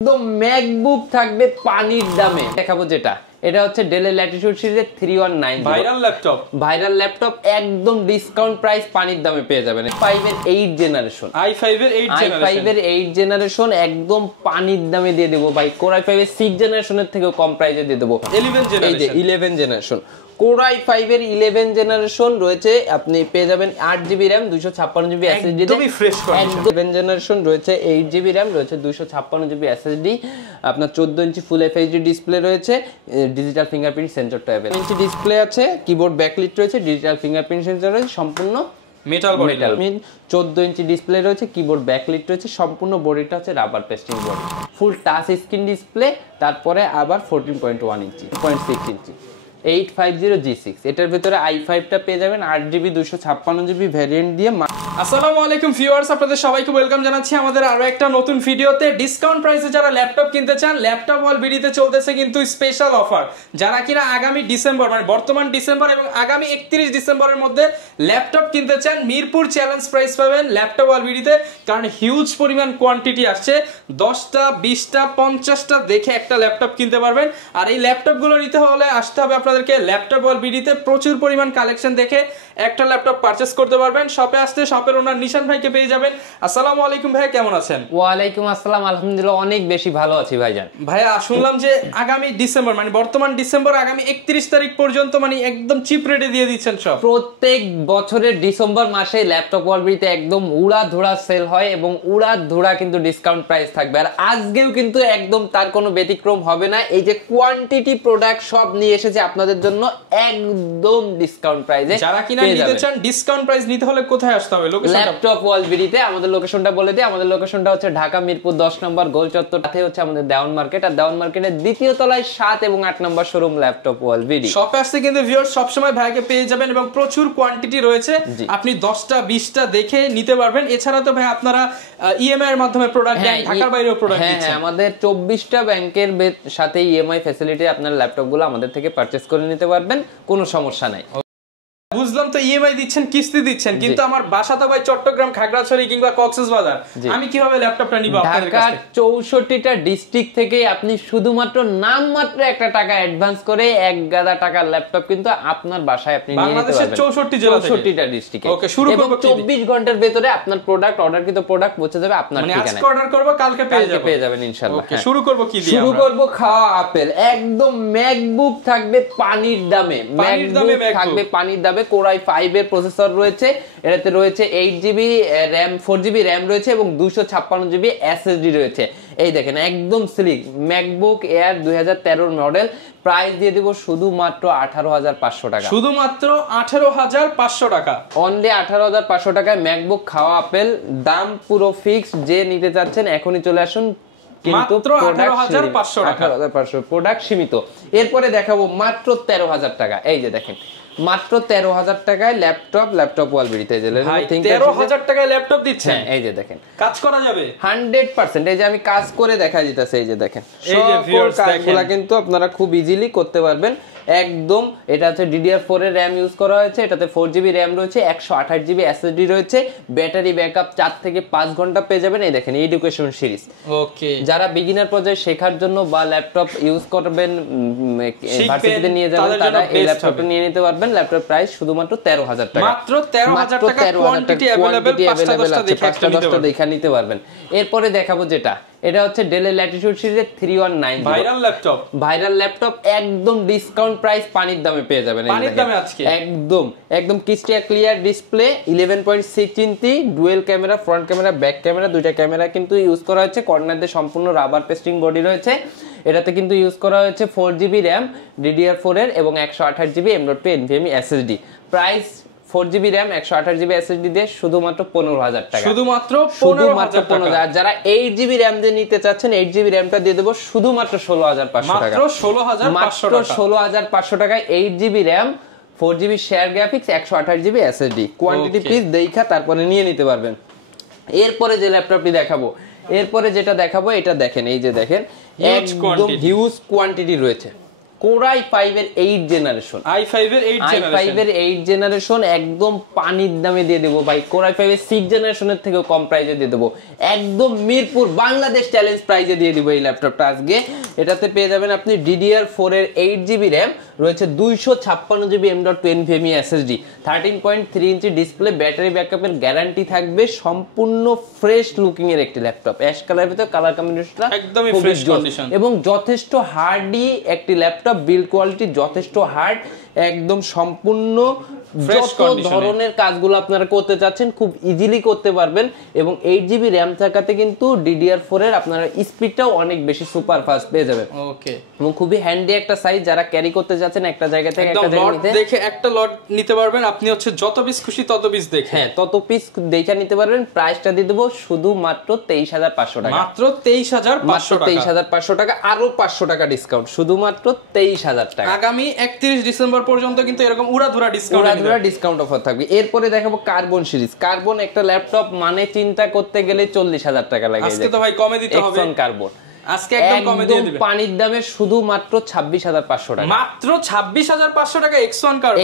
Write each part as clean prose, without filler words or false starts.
একদম ম্যাকবুক থাকবে পানির দামে দেখাবো যেটা এটা হচ্ছে ডেল ল্যাটিটিউড সিরিজের 3190 ভাইরাল ল্যাপটপ একদম ডিসকাউন্ট প্রাইস পানির দামে পেয়ে যাবেন। i5 এর 8 জেনারেশন i5 এর 8 জেনারেশন একদম পানির দামে দিয়ে দেব ভাই। কোর i5 এর 6 জেনারেশনের থেকেও কম প্রাইসে দিয়ে দেব। 11 জেনারেশন কোর i5 এর 11 জেনারেশন রয়েছে, আপনি পেয়ে যাবেন 8GB RAM 256GB SSD একদমই ফ্রেশ কন্ডিশন। 11 জেনারেশন রয়েছে 8GB RAM রয়েছে 256GB SSD, আপনার 14 ইঞ্চি ফুল FHD ডিসপ্লে রয়েছে, digital fingerprint সেন্সরটা available, inch display আছে, কিবোর্ড ব্যাকলিট রয়েছে, ডিজিটাল ফিঙ্গারপ্রিন্ট সেন্সর রয়েছে, সম্পূর্ণ মেটাল বডি 14 ইঞ্চি ডিসপ্লে রয়েছে, কিবোর্ড ব্যাকলিট রয়েছে, সম্পূর্ণ বডিটা হচ্ছে রাবার পেস্টিং বডি, ফুল টাচ স্ক্রিন ডিসপ্লে, তারপরে আবার 14.1 ইঞ্চি 0.6 ইঞ্চি 850G6 এটার ভিতরে i5 টা পেয়ে যাবেন 8GB 256GB ভ্যারিয়েন্ট দিয়ে। আসসালামু আলাইকুম ভিউয়ার্স, আপনাদের সবাইকে ওয়েলকাম জানাচ্ছি আমাদের আরো একটা নতুন ভিডিওতে। ডিসকাউন্ট প্রাইসে যারা ল্যাপটপ কিনতে চান, ল্যাপটপ ওয়াল ভিডিওতে চলতেছে কিন্তু স্পেশাল অফার। যারা কিনা আগামী ডিসেম্বর মানে বর্তমান ডিসেম্বর এবং আগামী 31 ডিসেম্বরের মধ্যে ল্যাপটপ কিনতে চান, মিরপুর চ্যালেঞ্জ প্রাইস পাবেন ল্যাপটপ ওয়াল ভিডিওতে, কারণ হিউজ পরিমাণ কোয়ান্টিটি আসছে। 10টা 20টা 50টা দেখে একটা ল্যাপটপ কিনতে পারবেন। আর এই ল্যাপটপগুলো নিতে হলে আসতে হবে আপনাদেরকে ল্যাপটপ ওয়াল ভিডিওতে, প্রচুর পরিমাণ কালেকশন দেখে একটা ল্যাপটপ পারচেজ করতে পারবেন। শপে আসতে শপের ওনার নিশান ভাইকে পেয়ে যাবেন। আসসালামু আলাইকুম ভাই, কেমন আছেন? ওয়ালাইকুম আসসালাম, আলহামদুলিল্লাহ অনেক বেশি ভালো আছি ভাইজান। ভাইয়া শুনলাম যে আগামী ডিসেম্বর মানে বর্তমান ডিসেম্বর আগামী 31 তারিখ পর্যন্ত মানে একদম চিপ রেটে দিয়ে দিচ্ছেন সব। প্রত্যেক বছরের ডিসেম্বর মাসে ল্যাপটপ ওয়াল ভিডিওতে একদম উড়াধুরা সেল হয় এবং উড়াধুরা কিন্তু ডিসকাউন্ট প্রাইস থাকবে। আর আজকেও কিন্তু একদম তার কোনো ব্যতিক্রম হবে না। এই যে কোয়ান্টিটি প্রোডাক্ট সব নিয়ে এসেছে আপনাদের জন্য একদম ডিসকাউন্ট প্রাইসে। যারা কিনা নিতে চান ডিসকাউন্ট প্রাইস নিতে হলে কোথায় আসতে হবে? ল্যাপটপ ওয়াল ভিডিওতে। আমাদের লোকেশনটা বলে দিই, আমাদের লোকেশনটা হচ্ছে ঢাকা মিরপুর 10 নম্বর গোল চত্বর, সাথে হচ্ছে আমাদের দেওয়ান মার্কেট, আর দেওয়ান মার্কেটের দ্বিতীয় তলায় 7 এবং 8 নম্বর শোরুম ল্যাপটপ ওয়াল ভিডিও। শপে আসতে কিন্তু ভিউয়ার্স সব সময় ভাইকে পেয়ে যাবেন এবং প্রচুর কোয়ান্টিটি রয়েছে, আপনি 10টা 20টা দেখে নিতে পারবেন। এছাড়া তো ভাই আপনারা ইএমআই এর মাধ্যমে প্রোডাক্ট দেন, ঢাকার বাইরেও প্রোডাক্ট দিচ্ছেন। হ্যাঁ, আমাদের 24টা ব্যাংকের সাথে ইএমআই ফ্যাসিলিটি, আপনার ল্যাপটপগুলো আমাদের থেকে পারচেজ করে নিতে পারবেন, কোনো সমস্যা নাই। বুঝলাম, তো ইএমআই দিচ্ছেন, কিস্তি দিচ্ছেন, কিন্তু আমার বাসা তো ভাই চট্টগ্রাম, খাগড়াছড়ি কিংবা কক্সবাজার, আমি কিভাবে ল্যাপটপটা নিব আপনাদের কাছ থেকে? 64টা ডিস্ট্রিক্ট থেকে আপনি শুধুমাত্র নামমাত্র একটা টাকা অ্যাডভান্স করে এক গাদা টাকার ল্যাপটপ কিন্তু আপনার বাসায় আপনি নিয়ে নিতে পারবেন। 64 জেলা থেকে 64টা ডিস্ট্রিক্টে। ওকে, শুরু করব। 24 ঘন্টার ভিতরে আপনার প্রোডাক্ট অর্ডারকৃত প্রোডাক্ট পৌঁছে যাবে আপনার ঠিকানায়। মানে আজকে অর্ডার করব, কালকে পেয়ে যাবেন ইনশাআল্লাহ। ওকে, শুরু করব কি দিয়ে? শুরু করব খাওয়া আপেল। একদম ম্যাকবুক থাকবে পানির দামে, ম্যাকবুক থাকবে পানির দামে। কোর i5 এর প্রসেসর রয়েছে, এটাতে রয়েছে 8GB RAM 4GB RAM রয়েছে এবং 256GB SSD রয়েছে। এই দেখেন একদম slick MacBook air 2013 model. Price দিয়ে দেব শুধুমাত্র 18,500 টাকা। শুধুমাত্র 18,500 টাকা, অনলি 18,500 টাকায় ম্যাকবুক খাওয়া আপেল। দাম পুরো ফিক্স, যে নিতে চাচ্ছেন এখনই চলে আসুন, কিন্তু 18,500 প্রোডাক্ট সীমিত। এরপরে দেখাবো মাত্র 13,000 টাকা। এই যে দেখেন মাত্র 13,000 টাকায় ল্যাপটপ ওয়াল ভিডিওতে 13,000 টাকায় ল্যাপটপ দিচ্ছেন। এই যে দেখেন কাজ করা যাবে 100%। এই যে আমি কাজ করে দেখা দিতেছে, এই যে দেখেন সকল কাজগুলো কিন্তু আপনারা খুব ইজিলি করতে পারবেন একদম। এটা হচ্ছে DDR4 এর RAM ইউজ করা হয়েছে, এটাতে 4GB RAM রয়েছে, 128GB SSD রয়েছে, ব্যাটারি ব্যাকআপ 4 থেকে 5 ঘন্টা পেয়ে যাবেন। এই দেখেন এডুকেশন সিরিজ। ওকে, যারা বিগিনার পর্যায়ে শেখার জন্য বা ল্যাপটপ ইউজ করবেন, ভার্সিটিতে নিয়ে যাবেন, তারা এই ল্যাপটপটা নিয়ে নিতে পারবেন। ল্যাপটপ প্রাইস শুধুমাত্র 13,000 টাকা। মাত্র 13,000 টাকা, কোয়ান্টিটি अवेलेबल, 5টা দেখে নিতে পারবেন। এরপরে দেখাবো যেটা এটা হচ্ছে ডেল ল্যাটিটিউড সিরিজের 3190 ভাইরাল ল্যাপটপ একদম ডিসকাউন্ট প্রাইস পানির দামে পেয়ে যাবেন। পানির দামে আজকে একদম clear display, 11.6 inch, dual camera, front camera, back camera, দুইটা ক্যামেরা কিন্তু ইউজ করা হয়েছে। কর্নার দিয়ে সম্পূর্ণ রাবার পেস্টিং বডি রয়েছে। এটাতে কিন্তু ইউজ করা হয়েছে 4GB RAM DDR4 এর এবং 128GB M.2 NVMe SSD। Price 4GB RAM 128GB SSD দিয়ে শুধুমাত্র 15,000 টাকা। শুধুমাত্র 15,000। যারা 8GB RAM দিয়ে নিতে চাচ্ছেন, 8GB RAM টা দিয়ে দেব শুধুমাত্র 16,500 টাকা। মাত্র 16,500 টাকায় 8GB RAM 4GB share graphics 128GB SSD। Quantity please দেখা তারপরে নিয়ে নিতে পারবেন। এরপরে যে ল্যাপটপটি দেখাবো, এটা দেখেন, এই যে দেখেন একদম হিউজ কোয়ান্টিটি রয়েছে। কোরাই 5 এর 8 জেনারেশন, i5 এর 8 জেনারেশন একদম পানির দামে দিয়ে দেবো ভাই। কোরাই 5 এর 6 জেনারেশনের থেকেও কম প্রাইসে দিয়ে দেবো, একদম মিরপুর বাংলাদেশ চ্যালেঞ্জ প্রাইসে দিয়ে দিব এই ল্যাপটপটা আজকে। এটাতে পেয়ে যাবেন আপনি DDR4 এর 8GB র্যাম, রয়েছে 256GB M.2 NVMe SSD, 13.3 inch display, battery ব্যাকআপের guarantee থাকবে, সম্পূর্ণ ফ্রেশ লুকিং এর একটি ল্যাপটপ। অ্যাশ কালারের ভিতরে কালার কম্বিনেশনটা একদমই ফ্রেশ কন্ডিশন এবং যথেষ্ট হার্ডি একটি ল্যাপটপ, বিল্ড কোয়ালিটি যথেষ্ট হার্ড, একদম সম্পূর্ণ যত ধরনের কাজগুলো আপনারা করতে চাচ্ছেন খুব ইজিলি করতে পারবেন। এবং 8GB র্যাম থাকাতে কিন্তু DDR4 এর আপনারা স্পিডটাও অনেক বেশি সুপার ফাস্ট পেয়ে যাবেন। ওকে, এবং খুবই হ্যান্ডি একটা সাইজ, যারা ক্যারি করতে যাচ্ছেন একটা জায়গা থেকে একটা জায়গায় নিতে, দেখে একটা লট নিতে পারবেন আপনি, হচ্ছে যত পিস খুশি তত পিস দেখে, হ্যাঁ তত পিস দেখে নিতে পারবেন। প্রাইসটা দিয়ে দেবো শুধুমাত্র 23,500 টাকা, মাত্র 23,500 টাকা, আরো 500 টাকা ডিসকাউন্ট, শুধুমাত্র 23,000 টাকা। আগামী 31 ডিসেম্বর পর্যন্ত কিন্তু এরকম উড়াধুরা ডিসকাউন্ট অফার থাকবে। এরপরে দেখাবো কার্বন সিরিজ। কার্বন একটা ল্যাপটপ মানে চিন্তা করতে গেলে 40,000 টাকা লাগে। আজকে তো ভাই কমে দিতে হবে, কার্বন আজকে একদম কমে দিয়ে দিবেন পানির দামে শুধুমাত্র 26,500 টাকা, মাত্র 26,500 টাকা।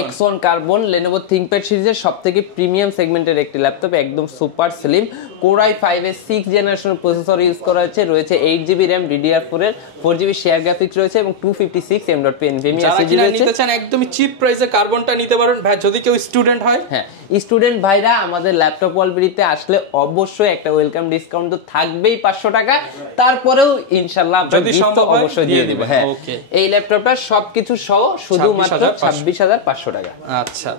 X1 কার্বন Lenovo ThinkPad সিরিজের সবথেকে প্রিমিয়াম সেগমেন্টের একটি ল্যাপটপ, একদম সুপার স্লিম। কোরাই 5 এর 6 জেনারেশন প্রসেসর ইউজ করা হয়েছে, রয়েছে 8GB RAM, DDR4 এর 4GB শেয়ার গ্রাফিক্স রয়েছে এবং 256 M.2 NVMe SSD রয়েছে। নিতে চান একদমই চিপ প্রাইসে কার্বনটা নিতে পারেন ভাই, যদি কেউ স্টুডেন্ট হয়। হ্যাঁ, স্টুডেন্ট ভাইরা আমাদের ল্যাপটপ ওয়ালবিডিতে আসলে অবশ্যই একটা ওয়েলকাম ডিসকাউন্ট তো থাকবেই 500 টাকা, তারপরেও ইনশাআল্লাহ আপনাদের গিফট অবশ্যই দিয়ে দিব। হ্যাঁ, এই ল্যাপটপটা সবকিছু সহ শুধুমাত্র 26,500 টাকা। আচ্ছা,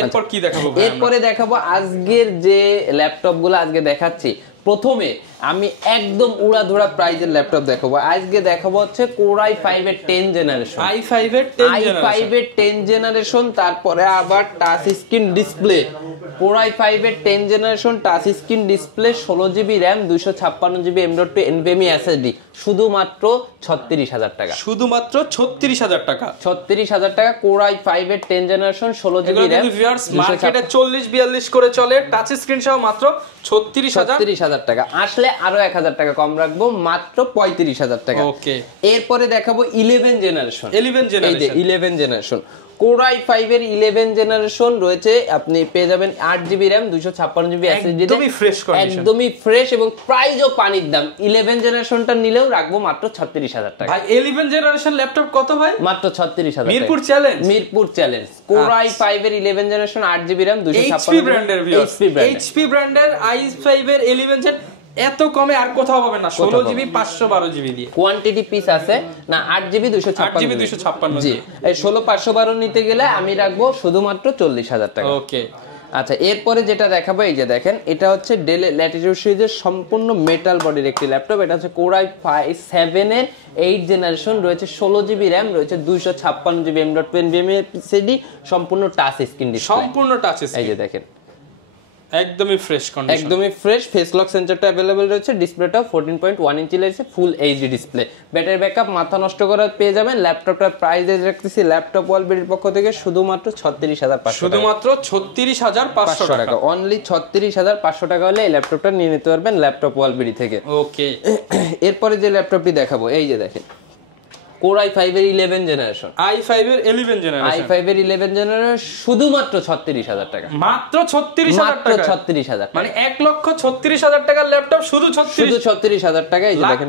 এরপর কি দেখাবো? এরপরে দেখাবো আজকের যে ল্যাপটপগুলো আজকে দেখাচ্ছি। প্রথমে আমি একদম উড়াধুরা প্রাইজের ল্যাপটপ দেখাবো। আজকে দেখাবো হচ্ছে কোরাই 5 এর 10 জেনারেশন, i5 এর 10 জেনারেশন, তারপরে আবার টাচ স্ক্রিন ডিসপ্লে। কোরাই 5 এর 10 generation, touch screen display, 16GB RAM, 256GB M.2 NVMe SSD, শুধুমাত্র 36,000 টাকা, শুধুমাত্র 36,000 টাকা, 36,000 টাকা। কোরাই 5 এর 10 জেনারেশন, 16GB র্যাম, মার্কেটে 40-42 করে চলে, টাচ স্ক্রিন সহ মাত্র 36,000 টাকা। আসলে আরো 1,000 টাকা কম রাখবো, মাত্র 35,000 টাকা। ওকে, এরপরে দেখাবো 11 জেনারেশন। কোরাই 5 এর 11 জেনারেশন রয়েছে, আপনি পেয়ে যাবেন 8GB র্যাম, 256GB SSD, একদমই ফ্রেশ এবং প্রাইসও পানির দাম। 11 জেনারেশনটা নিলেও রাখবো মাত্র 36,000 টাকা। ভাই 11 জেনারেশন ল্যাপটপ কত ভাই? মাত্র 36,000 টাকা। মিরপুর চ্যালেঞ্জ। কোরাই 5 এর 11 generation, 8GB RAM, 256GB, HP ব্র্যান্ডের i5 এর 11 জেন এত কমে আর কোথাও পাবেন না, 16GB 512GB দিয়ে। কোয়ান্টিটি পিস আছে না, 8GB 256 জি, এই 16 512 নিতে গেলে আমি রাখবো শুধুমাত্র 40,000 টাকা। ওকে, আচ্ছা, এরপরে যেটা দেখাবো, এই যে দেখেন, এটা হচ্ছে ডেল ল্যাটিটিউড সিরিজের সম্পূর্ণ মেটাল বডির একটি ল্যাপটপ। এটা হচ্ছে কোরাই 7 এর 8 জেনারেশন, রয়েছে 16GB র্যাম, রয়েছে 256GB M.2 NVMe SSD, সম্পূর্ণ টাচ স্ক্রিন ডিসপ্লে, সম্পূর্ণ টাচ স্ক্রিন। এই যে দেখেন, একদমই ফ্রেশ কন্ডিশন, একদমই ফ্রেশ। ফেস লক সেন্সরটা अवेलेबल রয়েছে, ডিসপ্লেটা 14.1 ইঞ্চি রয়েছে, full HD display, battery backup মাথা নষ্ট করা পেয়ে যাবেন। ল্যাপটপটার প্রাইস রাখতেছি ল্যাপটপ ওয়ালবিডির পক্ষ থেকে শুধুমাত্র 36,500, শুধুমাত্র 36,500 টাকা, অনলি 36,500 টাকা হলে এই ল্যাপটপটা নিয়ে নিতে পারবেন ল্যাপটপ ওয়ালবিডি থেকে। ওকে, এরপরে যে ল্যাপটপটি দেখাবো, এই যে দেখেন, কোরাই 5 এর 11 জেনারেশন, i5 এর 11 জেনারেশন, শুধুমাত্র 36,000 টাকা, মাত্র 36,000 টাকা, 36,000, মানে 1,36,000 টাকার ল্যাপটপ শুধু 36,000 টাকা। এই যে দেখেন,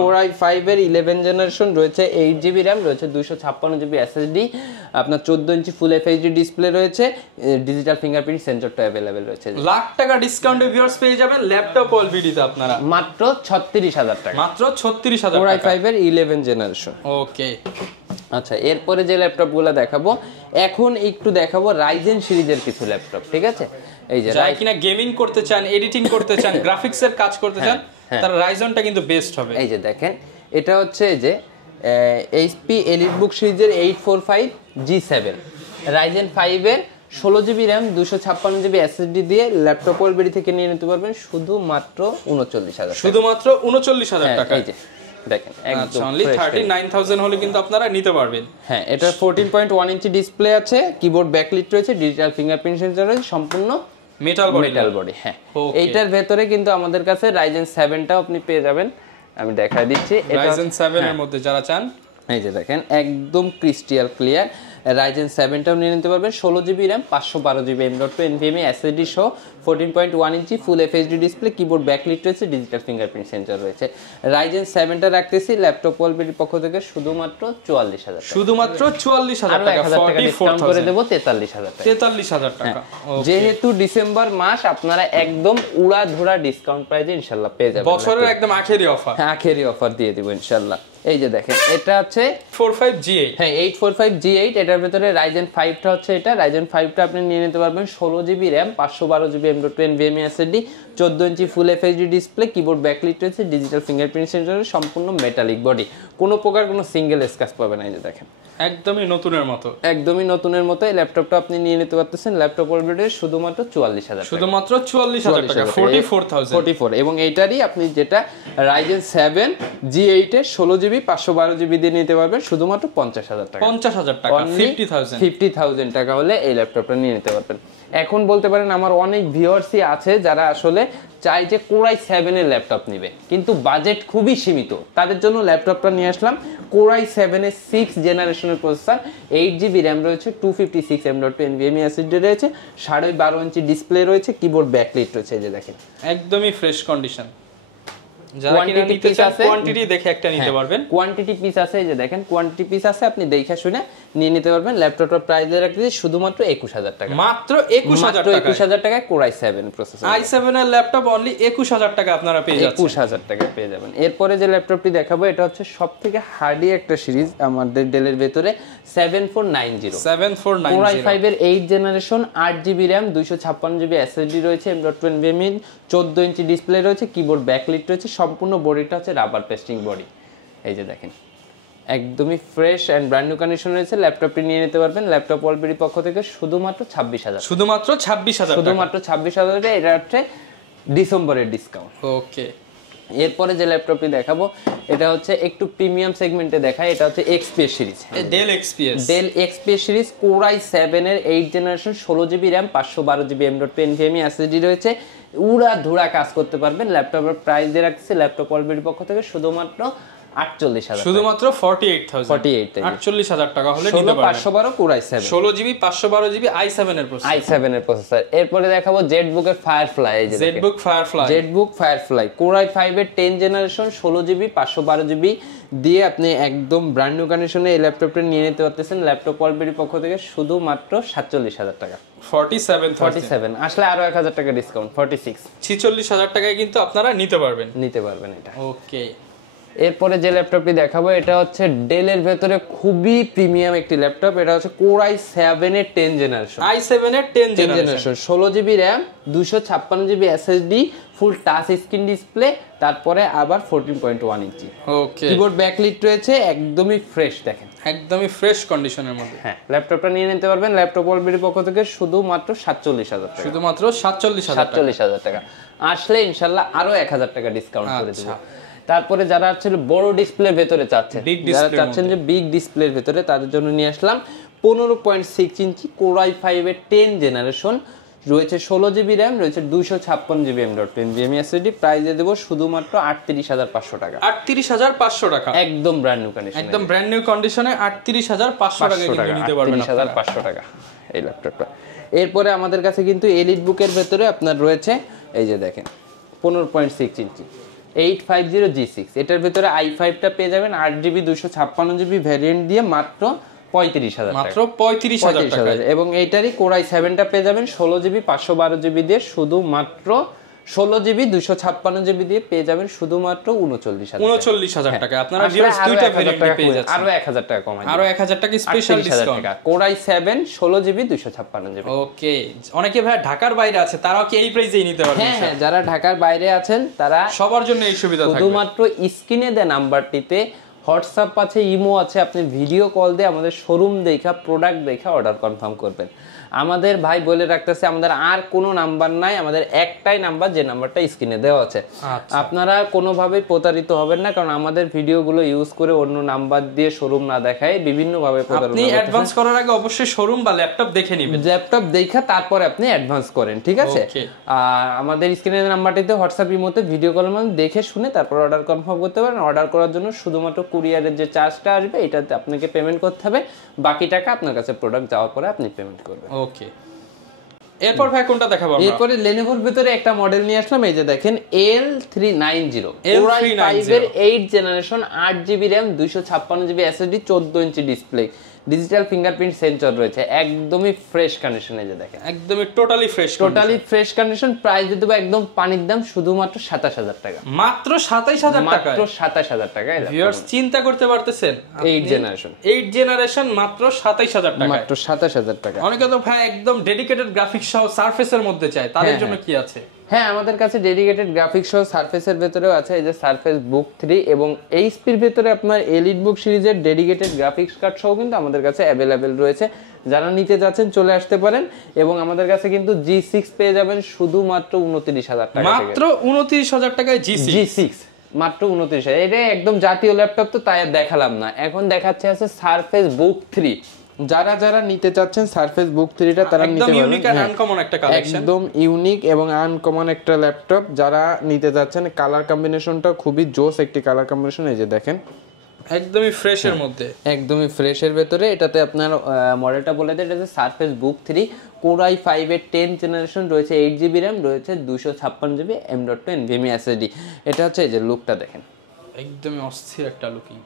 কোরাই 5 এর 11 জেনারেশন, রয়েছে 8GB র্যাম, রয়েছে 256GB SSD, আপনার 14 ইঞ্চি ফুল FHD ডিসপ্লে রয়েছে, ডিজিটাল ফিঙ্গারপ্রিন্ট সেন্সরটা अवेलेबल রয়েছে। লাখ টাকা ডিসকাউন্টে ভিউয়ার্স পেয়ে যাবেন ল্যাপটপ ওয়ালবিডিতে আপনারা, মাত্র 36,000 টাকা, মাত্র 36,000 টাকা, কোরাই 5 এর 11 জেনারেশন। ওকে, আচ্ছা, এরপরে যে ল্যাপটপগুলো দেখাবো, এখন একটু দেখাবো রাইজেন সিরিজের কিছু ল্যাপটপ, ঠিক আছে? এই যে যারা কিনা গেমিং করতে চান, এডিটিং করতে চান, গ্রাফিক্স এর কাজ করতে চান, তার রাইজনটা কিন্তু বেস্ট হবে। এই যে দেখেন, এটা হচ্ছে যে HP এলিটবুক সিরিজের 845G7, রাইজেন 5 এর 16GB র্যাম, 256GB SSD দিয়ে ল্যাপটপ ওয়ালবিডি থেকে নিয়ে নিতে পারবেন শুধুমাত্র 39,000, শুধুমাত্র 39,000 টাকা। এই যে দেখেন, একদম অনলি 39,000 হলে কিন্তু আপনারা নিতে পারবেন। হ্যাঁ, এটা 14.1 ইঞ্চি ডিসপ্লে আছে, কিবোর্ড ব্যাকলিট রয়েছে, ডিজিটাল ফিঙ্গারপ্রিন্ট সেন্সর রয়েছে, সম্পূর্ণ মেটাল বডি। হ্যাঁ, এইটার ভেতরে কিন্তু আমাদের কাছে রাইজেন 7টাও আপনি পেয়ে যাবেন, আমি দেখাই দিচ্ছি। রাইজেন 7 এর মধ্যে যারা চান, এই যে দেখেন একদম ক্রিস্টাল ক্লিয়ার। Ryzen 7টাও নিয়ে নিতে পারবেন, 16GB RAM, 512GB M.2 NVMe SSD সহ 14.1 ইঞ্চি ফুল FHD ডিসপ্লে, কিবোর্ড ব্যাকলিট রয়েছে, ডিজিটাল ফিঙ্গারপ্রিন্ট সেন্সর রয়েছে। Ryzen 7টা রাখতেছি ল্যাপটপ ওয়ালবিডির পক্ষ থেকে শুধুমাত্র 44,000 টাকা। শুধুমাত্র 44,000 টাকা, 1000 টাকা ডিসকাউন্ট করে দেব 43,000 টাকা। 43,000 টাকা। যেহেতু ডিসেম্বর মাস, আপনারা একদম উড়াধুরা ডিসকাউন্ট প্রাইসে ইনশাআল্লাহ পেয়ে যাবেন। বছরের একদম আখেরি অফার। হ্যাঁ, আখেরি অফার দিয়ে দিব ইনশাআল্লাহ। এই যে দেখেন এটা হচ্ছে 45G8। হ্যাঁ 845G8, এটার ভিতরে Ryzen 5টা হচ্ছে এটা। Ryzen 5টা আপনি নিয়ে নিতে পারবেন, 16GB RAM, 512GB M.2 NVMe SSD, 14 ইঞ্চি ফুল FHD ডিসপ্লে, কিবোর্ড ব্যাকলিট রয়েছে, ডিজিটাল ফিঙ্গারপ্রিন্ট সেন্সর, সম্পূর্ণ মেটালিক বডি, কোনো প্রকার কোনো সিঙ্গেল স্ক্র্যাচ পাবে না। এই যে দেখেন একদমই নতুনের মতো, একদমই নতুনের মতো। এই ল্যাপটপটা আপনি নিয়ে নিতে পারতেছেন ল্যাপটপ ওয়ালবিডে শুধুমাত্র 44,000 টাকা। শুধুমাত্র 44,000 টাকা, 44,000। এবং এইটারই আপনি যেটা Ryzen 7 G8 এর 16GB 512GB দিয়ে নিতে পারবেন শুধুমাত্র 50,000 টাকা। 50,000 টাকা, 50,000 টাকা হলে এই ল্যাপটপটা নিয়ে নিতে পারবেন। এখন বলতে পারেন আমার অনেক ভিউয়ার্সই আছে যারা আসলে চাই যে Core i7 এর ল্যাপটপ নেবে, কিন্তু বাজেট খুবই সীমিত, তাদের জন্য ল্যাপটপটা নিয়ে আসলাম। Core i7 এর 6th জেনারেশনের প্রসেসর, 8GB RAM রয়েছে, 256 M.2 NVMe SSD রয়েছে, 12.5 ইঞ্চি ডিসপ্লে রয়েছে, কিবোর্ড ব্যাকলিট রয়েছে। এই যে দেখেন একদমই ফ্রেশ কন্ডিশন। যারা কিনা নিতে চান কোয়ান্টিটি দেখে একটা নিতে পারবেন। কোয়ান্টিটি পিস আছে, এই যে দেখেন কোয়ান্টিটি পিস আছে, আপনি দেখে শুনে নিয়ে নিতে পারবেন। ল্যাপটপটার প্রাইস রাখতেছি শুধুমাত্র 21,000 টাকা। মাত্র 21,000 টাকা। 21,000 টাকায় Core i7 প্রসেসর। i7 এর ল্যাপটপ অনলি 21,000 টাকা আপনারা পেয়ে যাচ্ছেন। 21,000 টাকায় পেয়ে যাবেন। এরপরে যে ল্যাপটপটি দেখাবো এটা হচ্ছে সবথেকে হার্ডি একটা সিরিজ আমাদের ডেলের ভেতরে, 7490। 7490 Core i5 এর 8th generation, 8GB RAM, 256GB SSD রয়েছে, M.2 NVMe, 14 ইঞ্চি ডিসপ্লে রয়েছে, কিবোর্ড ব্যাকলিট রয়েছে, সম্পূর্ণ বডিটা হচ্ছে রাবার পেস্টিং বডি। এই যে দেখেন একদমই fresh and brand new condition রয়েছে। ল্যাপটপটি নিয়ে নিতে পারবেন ল্যাপটপ ওয়ালবিডির পক্ষ থেকে শুধুমাত্র 26,000। শুধুমাত্র 26,000 শুধুমাত্র 26,000 টাকা। এটা হচ্ছে ডিসেম্বরের ডিসকাউন্ট। ওকে। এরপরে যে ল্যাপটপটি দেখাবো এটা হচ্ছে একটু প্রিমিয়াম সেগমেন্টে দেখায়, এটা হচ্ছে XPS series. Dell XPS series Core i7 এর 8th generation, 16GB RAM, 512GB M.2 NVMe SSD রয়েছে, উড়া ধুরা কাজ করতে পারবেন। ল্যাপটপের প্রাইস দিয়ে রাখছে ল্যাপটপ ওয়ালবিডির পক্ষ থেকে শুধুমাত্র 48,000। শুধুমাত্র 48,000। 48,000 টাকা হলে নিতে পারবেন। 512 Core i7, 16GB 512GB i7 এর প্রসেসর। এরপরে দেখাবো ZBook এর Firefly। এই যে ZBook Firefly Core i5 এর 10th জেনারেশন, 16GB 512GB দিয়ে আপনি একদম ব্র্যান্ড নিউ কন্ডিশনে এই ল্যাপটপটা নিয়ে নিতে পারতেছেন ল্যাপটপ ওয়ালবিডির পক্ষ থেকে শুধুমাত্র 47,000 টাকা। 47 আসলে আরো 1,000 টাকা ডিসকাউন্ট, 46,000 টাকায় কিন্তু আপনারা নিতে পারবেন এটা। ওকে। এরপরে যে ল্যাপটপটি দেখাবো এটা হচ্ছে ডেলের ভেতরে খুবই প্রিমিয়াম একটি ল্যাপটপ। এটা হচ্ছে Core i7 এর 10th generation, 16GB RAM, 256GB SSD, ফুল টাচ স্ক্রিন ডিসপ্লে, তারপরে আবার 14.1 ইঞ্চি। ওকে। কিবোর্ড ব্যাকলিট রয়েছে, একদমই ফ্রেশ, দেখেন একদমই ফ্রেশ কন্ডিশনের মধ্যে। হ্যাঁ, ল্যাপটপটা নিয়ে নিতে পারবেন ল্যাপটপ ওয়ালবিডির পক্ষ থেকে শুধুমাত্র 47,000 টাকা। শুধুমাত্র 47,000 টাকা। আসলে ইনশাআল্লাহ আরো 1,000 টাকা ডিসকাউন্ট করে দেব। তারপরে যারা আসলে বড় ডিসপ্লের ভেতরে চাচ্ছেন, যারা চাচ্ছেন যে বিগ ডিসপ্লের ভেতরে, তাদের জন্য নিয়ে আসলাম 15.6 ইঞ্চি Core i5 এর 10th জেনারেশন, রয়েছে 16GB RAM, রয়েছে 256GB M.2 NVMe SSD। Price দিয়ে দেবো শুধুমাত্র 38,500 টাকা। 38,500 টাকা, একদম ব্র্যান্ড নিউ কন্ডিশন, একদম ব্র্যান্ড নিউ কন্ডিশনে 38,500 টাকা কিন্তু নিতে পারবেন। 38,500 টাকা এই ল্যাপটপটা। এরপরে আমাদের কাছে কিন্তু এলিট বুকের ভেতরে আপনার রয়েছে, এই যে দেখেন 15.6 ইঞ্চি 850G6। এটার ভিতরে i5টা পেয়ে যাবেন 8GB 256GB ভ্যারিয়েন্ট দিয়ে মাত্র 35,000 মাত্র 35,000 টাকা। এবং এইটারই Core i7টা পেয়ে যাবেন 16GB 512GB দিয়ে শুধুমাত্র 16GB 256GB দিয়ে পেয়ে যাবেন শুধুমাত্র 39,000 টাকা। আপনারা ভিউয়ার্স দুইটা ভেরিয়েন্ট পেয়ে যাচ্ছেন। আরো 1,000 টাকা কমাই, আরো 1,000 টাকা special discount. Core i7 16GB 256GB। ওকে। অনেকে ভাই ঢাকার বাইরে আছে, তারাও কি এই প্রাইসেই নিতে পারবে? হ্যাঁ, যারা ঢাকার বাইরে আছেন তারা সবার জন্য এই সুবিধা থাকবে। শুধুমাত্র স্ক্রিনে দেওয়া নাম্বারটিতে হোয়াটসঅ্যাপ আছে, ইমো আছে, আপনি ভিডিও কল দিয়ে আমাদের শোরুম দেখা, প্রোডাক্ট দেখা অর্ডার কনফার্ম করবেন। আমাদের ভাই বলে রাখতেছে আমাদের আর কোনো নাম্বার নাই, আমাদের একটাই নাম্বার, যে নাম্বারটা স্ক্রিনে দেওয়া আছে। আপনারা কোনোভাবেই প্রতারিত হবেন না, কারণ আমাদের ভিডিওগুলো ইউজ করে অন্য নাম্বার দিয়ে শোরুম না দেখায় বিভিন্নভাবে প্রতারণা। আপনি অ্যাডভান্স করার আগে অবশ্যই শোরুম বা ল্যাপটপ দেখে নেবেন, ল্যাপটপ দেখা তারপরে আপনি অ্যাডভান্স করেন, ঠিক আছে? আর আমাদের স্ক্রিনের নাম্বারটিতে হোয়াটসঅ্যাপ ইমোতে ভিডিও কলের মাধ্যমে দেখে শুনে তারপর অর্ডার কনফার্ম করতে পারেন। অর্ডার করার জন্য শুধুমাত্র কুরিয়ারের যে চার্জটা আসবে এটাতে আপনাকে পেমেন্ট করতে হবে, বাকি টাকা আপনার কাছে প্রোডাক্ট যাওয়ার পরে আপনি পেমেন্ট করবেন। ওকে, এরপর ভাই কোনটা দেখাবো আমরা? এরপরে Lenovoর ভিতরে একটা মডেল নিয়ে আসলাম, এই যে দেখেন L390 Core i5 এর 8 generation 8GB RAM 256GB SSD 14 inch display, digital fingerprint sensor রয়েছে, একদমই ফ্রেশ কন্ডিশনে। যে দেখেন একদমই টোটালি ফ্রেশ কন্ডিশন। প্রাইস দিয়ে দেবো একদম পানির দাম, শুধুমাত্র 27000 টাকা, মাত্র 27000 টাকা, মাত্র 27000 টাকা। ভিউয়ার্স চিন্তা করতে পারতেছেন 8 জেনারেশন মাত্র 27000 টাকা, মাত্র 27000 টাকা। অনেকে তো ভাই একদম ডেডিকেটেড গ্রাফিক্স সহ সারফেসের মধ্যে চায়, তাদের জন্য কি আছে? হ্যাঁ, আমাদের কাছে ডেডিকেটেড গ্রাফিক্স সহ সারফেসের ভেতরেও আছে, এই যে সারফেস বুক 3 এবং এইচপির ভেতরে আপনার এলিট বুক সিরিজের ডেডিকেটেড গ্রাফিক্স কার্ড সহ কিন্তু আমাদের কাছে অ্যাভেলেবেল রয়েছে। যারা নিতে যাচ্ছেন চলে আসতে পারেন, এবং আমাদের কাছে কিন্তু G6 পেয়ে যাবেন শুধুমাত্র 29000 টাকা, মাত্র 29000 টাকায় G6 মাত্র 29000। এটা একদম জাতীয় ল্যাপটপ, তো তাই আর দেখালাম না। এখন দেখাচ্ছে আছে সারফেস বুক 3। যারা নিতে চাচ্ছেন সারফেস বুক 3টা তারা নিতে পারেন, একদম ইউনিক আর আনকমন একটা কালেকশন, একদম ইউনিক এবং আনকমন একটা ল্যাপটপ। যারা নিতে যাচ্ছেন কালার কম্বিনেশনটা খুবই জোস একটি কালার কম্বিনেশন, এই যে দেখেন একদমই ফ্রেশের মধ্যে, একদমই ফ্রেশের ভেতরে। এটাতে আপনার মডেলটা বলে দেয়, এটা হচ্ছে সারফেস বুক 3 Core i5 এর 10 জেনারেশন, রয়েছে 8GB RAM, রয়েছে 256GB M.2 NVMe SSD। এটা হচ্ছে এই যে লুকটা দেখেন, একদমই অস্থির একটা লুকিং,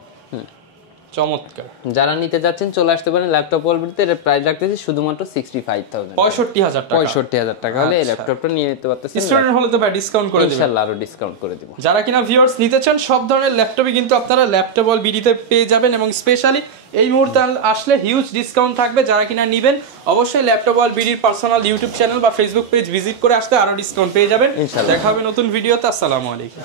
চমৎকার। যারা নিতে যাচ্ছেন চলে আসতে পারেন ল্যাপটপ ওয়ালবিডিতে। এর প্রাইস রাখতেছি শুধুমাত্র 65000 65000 টাকা হলে এই ল্যাপটপটা নিয়ে নিতে পারতেছেন। স্টুডেন্ট হলে তো ভাই ডিসকাউন্ট করে দিবেন, ইনশাআল্লাহ আরো ডিসকাউন্ট করে দিব। যারা কিনা ভিউয়ার্স নিতে চান সব ধরনের ল্যাপটপই কিন্তু আপনারা ল্যাপটপ ওয়ালবিডিতে পেয়ে যাবেন, এবং স্পেশালি এই মুহূর্তে আসলে হিউজ ডিসকাউন্ট থাকবে। যারা কিনা নেবেন অবশ্যই ল্যাপটপ ওয়ালবিডির পার্সোনাল ইউটিউব চ্যানেল বা ফেসবুক পেজ ভিজিট করে আসতে আরো ডিসকাউন্ট পেয়ে যাবেন। দেখা হবে নতুন ভিডিওতে। আসসালামু আলাইকুম।